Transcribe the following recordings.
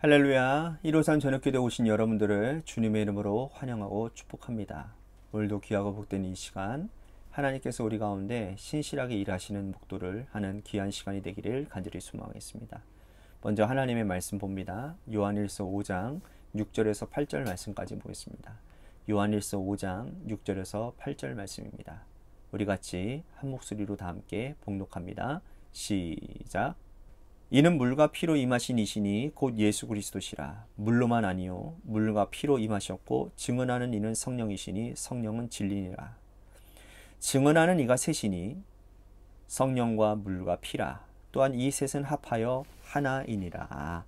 할렐루야. 153 저녁기도에 오신 여러분들을 주님의 이름으로 환영하고 축복합니다. 오늘도 귀하고 복된 이 시간, 하나님께서 우리 가운데 신실하게 일하시는 목도를 하는 귀한 시간이 되기를 간절히 소망하겠습니다. 먼저 하나님의 말씀 봅니다. 요한일서 5장 6절에서 8절 말씀까지 보겠습니다. 요한일서 5장 6절에서 8절 말씀입니다. 우리 같이 한 목소리로 다 함께 봉독합니다. 시작. 이는 물과 피로 임하신 이시니 곧 예수 그리스도시라. 물로만 아니요 물과 피로 임하셨고 증언하는 이는 성령이시니 성령은 진리니라. 증언하는 이가 셋이니 성령과 물과 피라. 또한 이 셋은 합하여 하나이니라.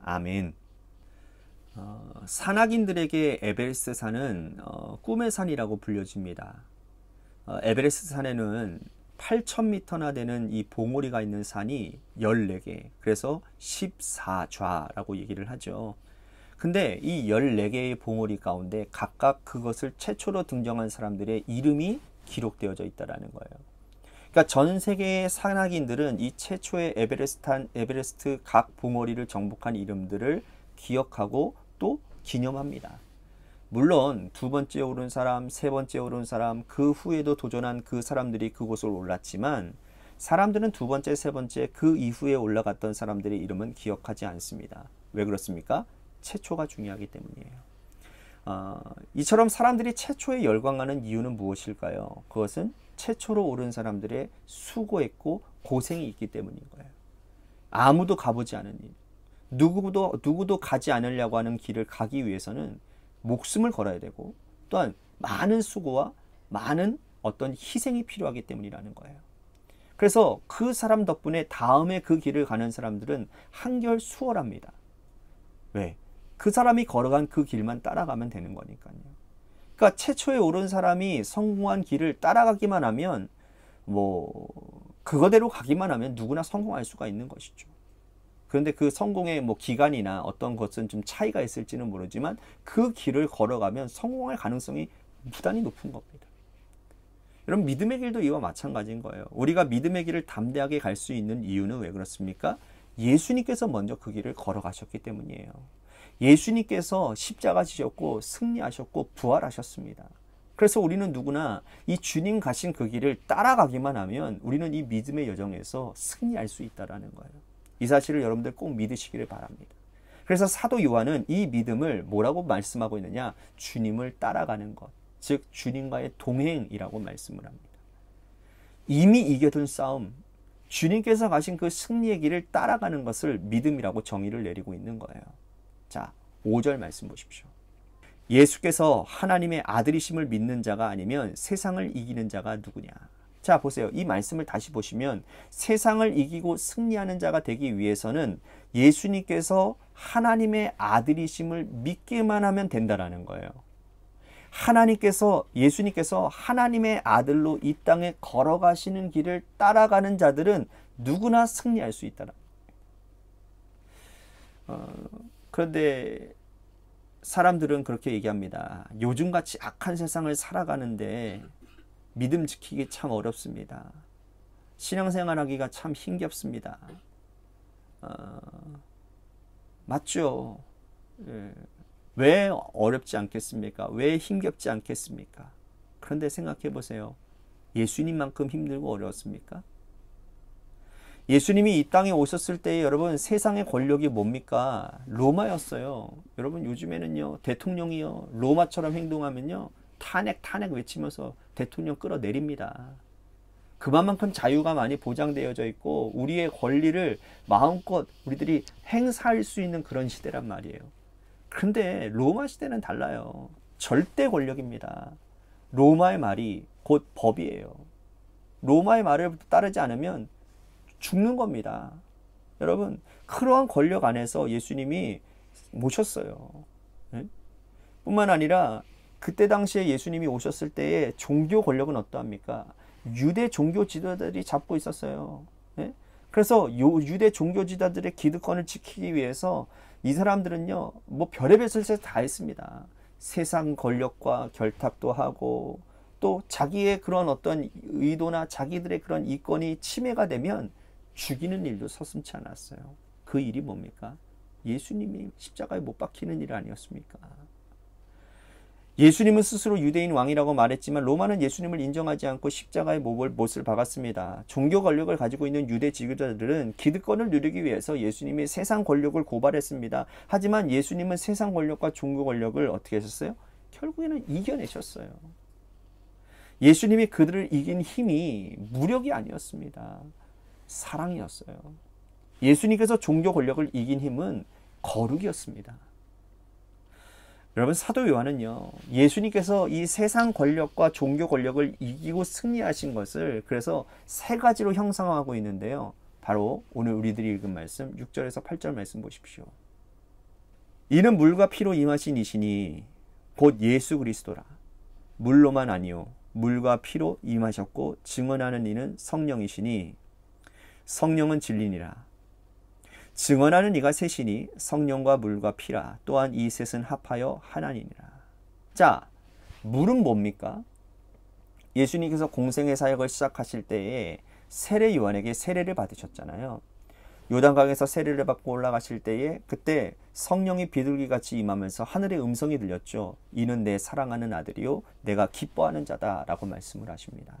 아멘. 산악인들에게 에베레스트 산은 꿈의 산이라고 불려집니다. 에베레스트 산에는 8,000m나 되는 이 봉우리가 있는 산이 14개, 그래서 14좌라고 얘기를 하죠. 근데 이 14개의 봉우리 가운데 각각 그것을 최초로 등정한 사람들의 이름이 기록되어져 있다는 거예요. 그러니까 전 세계의 산악인들은 이 최초의 에베레스트 각 봉우리를 정복한 이름들을 기억하고 또 기념합니다. 물론 두 번째 오른 사람, 세 번째 오른 사람, 그 후에도 도전한 그 사람들이 그곳을 올랐지만 사람들은 두 번째, 세 번째 그 이후에 올라갔던 사람들의 이름은 기억하지 않습니다. 왜 그렇습니까? 최초가 중요하기 때문이에요. 이처럼 사람들이 최초에 열광하는 이유는 무엇일까요? 그것은 최초로 오른 사람들의 수고했고 고생이 있기 때문인 거예요. 아무도 가보지 않은 일, 누구도 가지 않으려고 하는 길을 가기 위해서는 목숨을 걸어야 되고 또한 많은 수고와 많은 어떤 희생이 필요하기 때문이라는 거예요. 그래서 그 사람 덕분에 다음에 그 길을 가는 사람들은 한결 수월합니다. 왜? 그 사람이 걸어간 그 길만 따라가면 되는 거니까요. 그러니까 최초에 오른 사람이 성공한 길을 따라가기만 하면 그거대로 가기만 하면 누구나 성공할 수가 있는 것이죠. 그런데 그 성공의 기간이나 어떤 것은 좀 차이가 있을지는 모르지만 그 길을 걸어가면 성공할 가능성이 무단히 높은 겁니다. 여러분, 믿음의 길도 이와 마찬가지인 거예요. 우리가 믿음의 길을 담대하게 갈 수 있는 이유는 왜 그렇습니까? 예수님께서 먼저 그 길을 걸어가셨기 때문이에요. 예수님께서 십자가 지셨고 승리하셨고 부활하셨습니다. 그래서 우리는 누구나 이 주님 가신 그 길을 따라가기만 하면 우리는 이 믿음의 여정에서 승리할 수 있다는 거예요. 이 사실을 여러분들 꼭 믿으시기를 바랍니다. 그래서 사도 요한은 이 믿음을 뭐라고 말씀하고 있느냐? 주님을 따라가는 것, 즉 주님과의 동행이라고 말씀을 합니다. 이미 이겨둔 싸움, 주님께서 가신 그 승리의 길을 따라가는 것을 믿음이라고 정의를 내리고 있는 거예요. 자, 5절 말씀 보십시오. 예수께서 하나님의 아들이심을 믿는 자가 아니면 세상을 이기는 자가 누구냐? 자, 보세요. 이 말씀을 다시 보시면 세상을 이기고 승리하는 자가 되기 위해서는 예수님께서 하나님의 아들이심을 믿기만 하면 된다라는 거예요. 예수님께서 하나님의 아들로 이 땅에 걸어가시는 길을 따라가는 자들은 누구나 승리할 수 있다라. 그런데 사람들은 그렇게 얘기합니다. 요즘같이 악한 세상을 살아가는데 믿음 지키기 참 어렵습니다. 신앙생활하기가 참 힘겹습니다. 맞죠? 왜 어렵지 않겠습니까? 왜 힘겹지 않겠습니까? 그런데 생각해 보세요. 예수님만큼 힘들고 어려웠습니까? 예수님이 이 땅에 오셨을 때 여러분 세상의 권력이 뭡니까? 로마였어요. 여러분 요즘에는요 대통령이요 로마처럼 행동하면요 탄핵 외치면서 대통령 끌어내립니다. 그만큼 자유가 많이 보장되어져 있고 우리의 권리를 마음껏 우리들이 행사할 수 있는 그런 시대란 말이에요. 그런데 로마 시대는 달라요. 절대 권력입니다. 로마의 말이 곧 법이에요. 로마의 말을 따르지 않으면 죽는 겁니다. 여러분, 그러한 권력 안에서 예수님이 모셨어요. 네? 뿐만 아니라 그때 당시에 예수님이 오셨을 때의 종교 권력은 어떠합니까? 유대 종교 지도자들이 잡고 있었어요. 네? 그래서 유대 종교 지도자들의 기득권을 지키기 위해서 이 사람들은요, 별의별 짓을 다 했습니다. 세상 권력과 결탁도 하고 또 자기의 그런 어떤 의도나 자기들의 그런 이권이 침해가 되면 죽이는 일도 서슴지 않았어요. 그 일이 뭡니까? 예수님이 십자가에 못 박히는 일 아니었습니까? 예수님은 스스로 유대인 왕이라고 말했지만 로마는 예수님을 인정하지 않고 십자가에 못을 박았습니다. 종교 권력을 가지고 있는 유대 지도자들은 기득권을 누리기 위해서 예수님이 세상 권력을 고발했습니다. 하지만 예수님은 세상 권력과 종교 권력을 어떻게 하셨어요? 결국에는 이겨내셨어요. 예수님이 그들을 이긴 힘이 무력이 아니었습니다. 사랑이었어요. 예수님께서 종교 권력을 이긴 힘은 거룩이었습니다. 여러분, 사도 요한은요, 예수님께서 이 세상 권력과 종교 권력을 이기고 승리하신 것을 그래서 세 가지로 형상화하고 있는데요. 바로 오늘 우리들이 읽은 말씀 6절에서 8절 말씀 보십시오. 이는 물과 피로 임하신 이시니 곧 예수 그리스도라. 물로만 아니요 물과 피로 임하셨고 증언하는 이는 성령이시니 성령은 진리니라. 증언하는 이가 셋이니 성령과 물과 피라. 또한 이 셋은 합하여 하나니니라. 자, 물은 뭡니까? 예수님께서 공생의 사역을 시작하실 때에 세례 요한에게 세례를 받으셨잖아요. 요단강에서 세례를 받고 올라가실 때에 그때 성령이 비둘기같이 임하면서 하늘의 음성이 들렸죠. 이는 내 사랑하는 아들이요 내가 기뻐하는 자다 라고 말씀을 하십니다.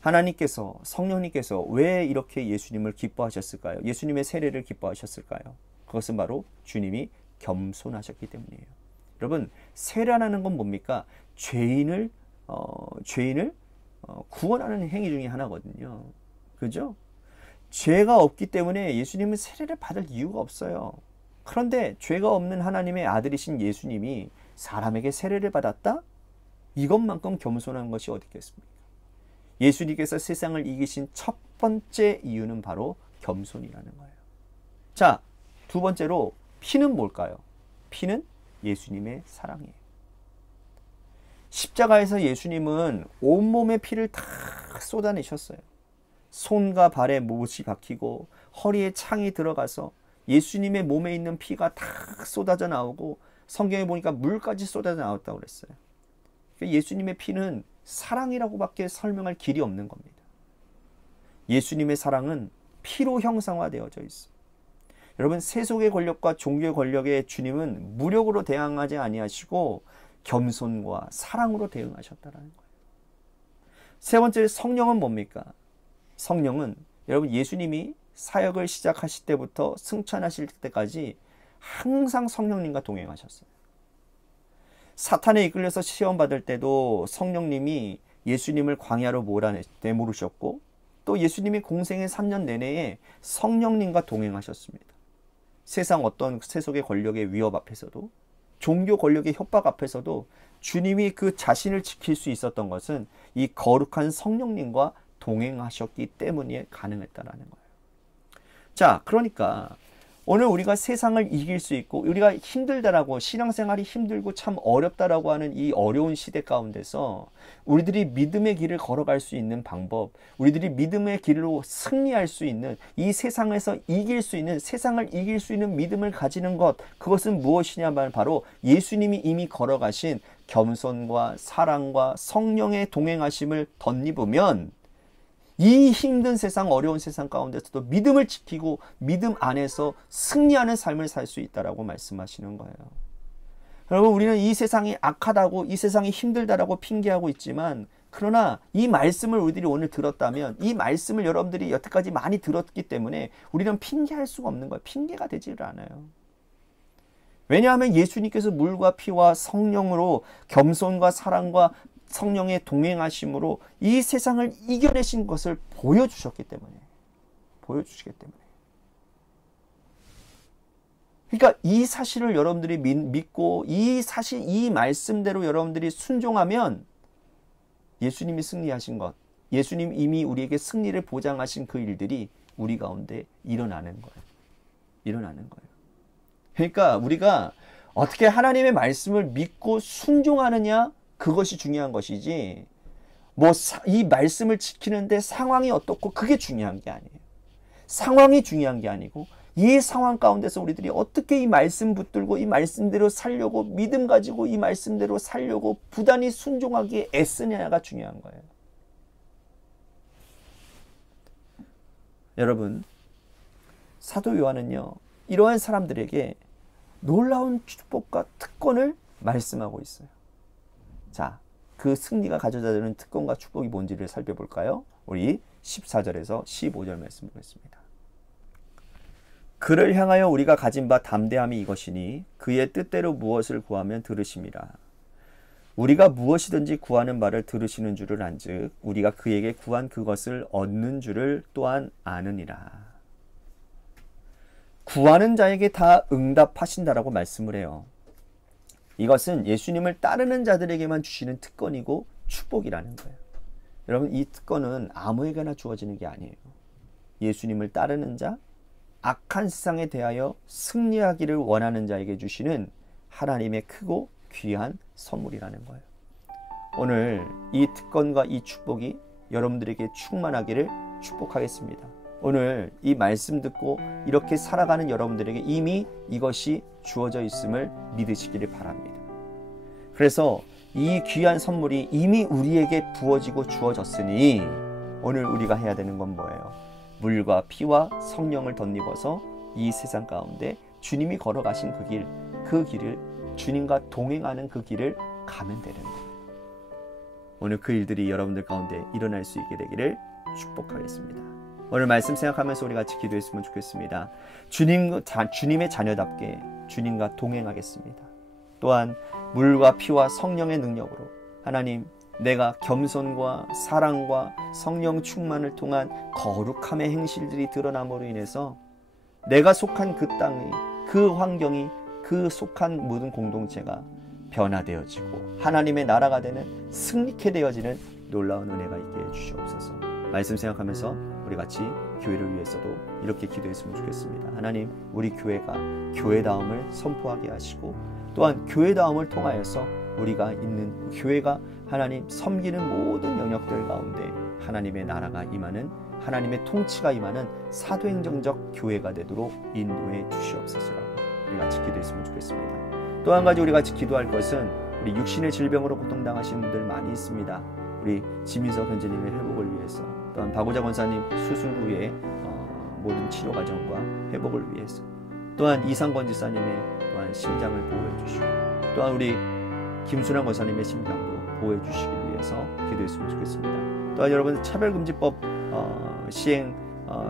하나님께서, 성령님께서 왜 이렇게 예수님을 기뻐하셨을까요? 예수님의 세례를 기뻐하셨을까요? 그것은 바로 주님이 겸손하셨기 때문이에요. 여러분, 세례라는 건 뭡니까? 죄인을 구원하는 행위 중에 하나거든요. 그죠? 죄가 없기 때문에 예수님은 세례를 받을 이유가 없어요. 그런데 죄가 없는 하나님의 아들이신 예수님이 사람에게 세례를 받았다? 이것만큼 겸손한 것이 어디 있겠습니까? 예수님께서 세상을 이기신 첫 번째 이유는 바로 겸손이라는 거예요. 자, 두 번째로 피는 뭘까요? 피는 예수님의 사랑이에요. 십자가에서 예수님은 온몸의 피를 다 쏟아내셨어요. 손과 발에 못이 박히고 허리에 창이 들어가서 예수님의 몸에 있는 피가 다 쏟아져 나오고 성경에 보니까 물까지 쏟아져 나왔다고 그랬어요. 예수님의 피는 사랑이라고밖에 설명할 길이 없는 겁니다. 예수님의 사랑은 피로 형상화되어져 있어요. 여러분, 세속의 권력과 종교의 권력에 주님은 무력으로 대항하지 아니하시고 겸손과 사랑으로 대응하셨다는 거예요. 세 번째, 성령은 뭡니까? 성령은 여러분, 예수님이 사역을 시작하실 때부터 승천하실 때까지 항상 성령님과 동행하셨어요. 사탄에 이끌려서 시험받을 때도 성령님이 예수님을 광야로 내모르셨고 또 예수님이 공생의 3년 내내에 성령님과 동행하셨습니다. 세상 어떤 세속의 권력의 위협 앞에서도 종교 권력의 협박 앞에서도 주님이 그 자신을 지킬 수 있었던 것은 이 거룩한 성령님과 동행하셨기 때문에 가능했다라는 거예요. 자, 그러니까 오늘 우리가 세상을 이길 수 있고 우리가 힘들다라고 신앙생활이 힘들고 참 어렵다라고 하는 이 어려운 시대 가운데서 우리들이 믿음의 길을 걸어갈 수 있는 방법, 우리들이 믿음의 길로 승리할 수 있는 이 세상에서 이길 수 있는 세상을 이길 수 있는 믿음을 가지는 것, 그것은 무엇이냐면 바로 예수님이 이미 걸어가신 겸손과 사랑과 성령의 동행하심을 덧입으면 이 힘든 세상, 어려운 세상 가운데서도 믿음을 지키고 믿음 안에서 승리하는 삶을 살 수 있다라고 말씀하시는 거예요. 여러분, 우리는 이 세상이 악하다고, 이 세상이 힘들다라고 핑계하고 있지만, 그러나 이 말씀을 우리들이 오늘 들었다면, 이 말씀을 여러분들이 여태까지 많이 들었기 때문에 우리는 핑계할 수가 없는 거예요. 핑계가 되지를 않아요. 왜냐하면 예수님께서 물과 피와 성령으로 겸손과 사랑과 성령의 동행하심으로 이 세상을 이겨내신 것을 보여주시기 때문에. 그러니까 이 사실을 여러분들이 믿고 이 사실, 이 말씀대로 여러분들이 순종하면 예수님이 승리하신 것, 예수님 이미 우리에게 승리를 보장하신 그 일들이 우리 가운데 일어나는 거예요. 그러니까 우리가 어떻게 하나님의 말씀을 믿고 순종하느냐, 그것이 중요한 것이지, 이 말씀을 지키는데 상황이 어떻고 그게 중요한 게 아니에요. 상황이 중요한 게 아니고 이 상황 가운데서 우리들이 어떻게 이 말씀 붙들고 이 말씀대로 살려고, 믿음 가지고 이 말씀대로 살려고 부단히 순종하기에 애쓰냐가 중요한 거예요. 여러분, 사도 요한은요, 이러한 사람들에게 놀라운 축복과 특권을 말씀하고 있어요. 자, 그 승리가 가져다 주는 특권과 축복이 뭔지를 살펴볼까요? 우리 14절에서 15절 말씀 보겠습니다. 그를 향하여 우리가 가진 바 담대함이 이것이니 그의 뜻대로 무엇을 구하면 들으심이라. 우리가 무엇이든지 구하는 바를 들으시는 줄을 안즉 우리가 그에게 구한 그것을 얻는 줄을 또한 아느니라. 구하는 자에게 다 응답하신다라고 말씀을 해요. 이것은 예수님을 따르는 자들에게만 주시는 특권이고 축복이라는 거예요. 여러분, 이 특권은 아무에게나 주어지는 게 아니에요. 예수님을 따르는 자, 악한 세상에 대하여 승리하기를 원하는 자에게 주시는 하나님의 크고 귀한 선물이라는 거예요. 오늘 이 특권과 이 축복이 여러분들에게 충만하기를 축복하겠습니다. 오늘 이 말씀 듣고 이렇게 살아가는 여러분들에게 이미 이것이 주어져 있음을 믿으시기를 바랍니다. 그래서 이 귀한 선물이 이미 우리에게 부어지고 주어졌으니 오늘 우리가 해야 되는 건 뭐예요? 물과 피와 성령을 덧입어서 이 세상 가운데 주님이 걸어가신 그 길을 주님과 동행하는 그 길을 가면 되는 거예요. 오늘 그 일들이 여러분들 가운데 일어날 수 있게 되기를 축복하겠습니다. 오늘 말씀 생각하면서 우리 같이 기도했으면 좋겠습니다. 주님의 자녀답게 주님과 동행하겠습니다. 또한 물과 피와 성령의 능력으로 하나님, 내가 겸손과 사랑과 성령 충만을 통한 거룩함의 행실들이 드러남으로 인해서 내가 속한 그 땅이, 그 환경이, 그 속한 모든 공동체가 변화되어지고 하나님의 나라가 되는 승리케 되어지는 놀라운 은혜가 있게 해주시옵소서. 말씀 생각하면서 우리 같이 교회를 위해서도 이렇게 기도했으면 좋겠습니다. 하나님, 우리 교회가 교회다움을 선포하게 하시고 또한 교회다움을 통하여서 우리가 있는 교회가 하나님 섬기는 모든 영역들 가운데 하나님의 나라가 임하는, 하나님의 통치가 임하는 사도행정적 교회가 되도록 인도해 주시옵소서라고 우리 같이 기도했으면 좋겠습니다. 또 한 가지 우리 같이 기도할 것은 우리 육신의 질병으로 고통당하시는 분들 많이 있습니다. 우리 지민석 현재님의 회복을 위해서, 또한 박우자 권사님 수술 후에 모든 치료 과정과 회복을 위해서, 또한 이상권 지사님의 또한 심장을 보호해 주시고, 또한 우리 김순환 권사님의 심장도 보호해 주시기 위해서 기도했으면 좋겠습니다. 또한 여러분, 차별금지법 시행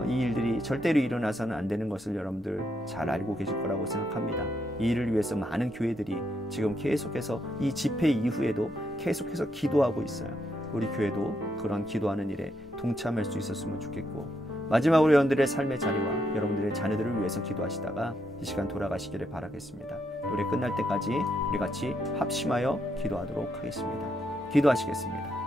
이 일들이 절대로 일어나서는 안 되는 것을 여러분들 잘 알고 계실 거라고 생각합니다. 이 일을 위해서 많은 교회들이 지금 계속해서 이 집회 이후에도 계속해서 기도하고 있어요. 우리 교회도 그런 기도하는 일에 동참할 수 있었으면 좋겠고, 마지막으로 여러분들의 삶의 자리와 여러분들의 자녀들을 위해서 기도하시다가 이 시간 돌아가시기를 바라겠습니다. 노래 끝날 때까지 우리 같이 합심하여 기도하도록 하겠습니다. 기도하시겠습니다.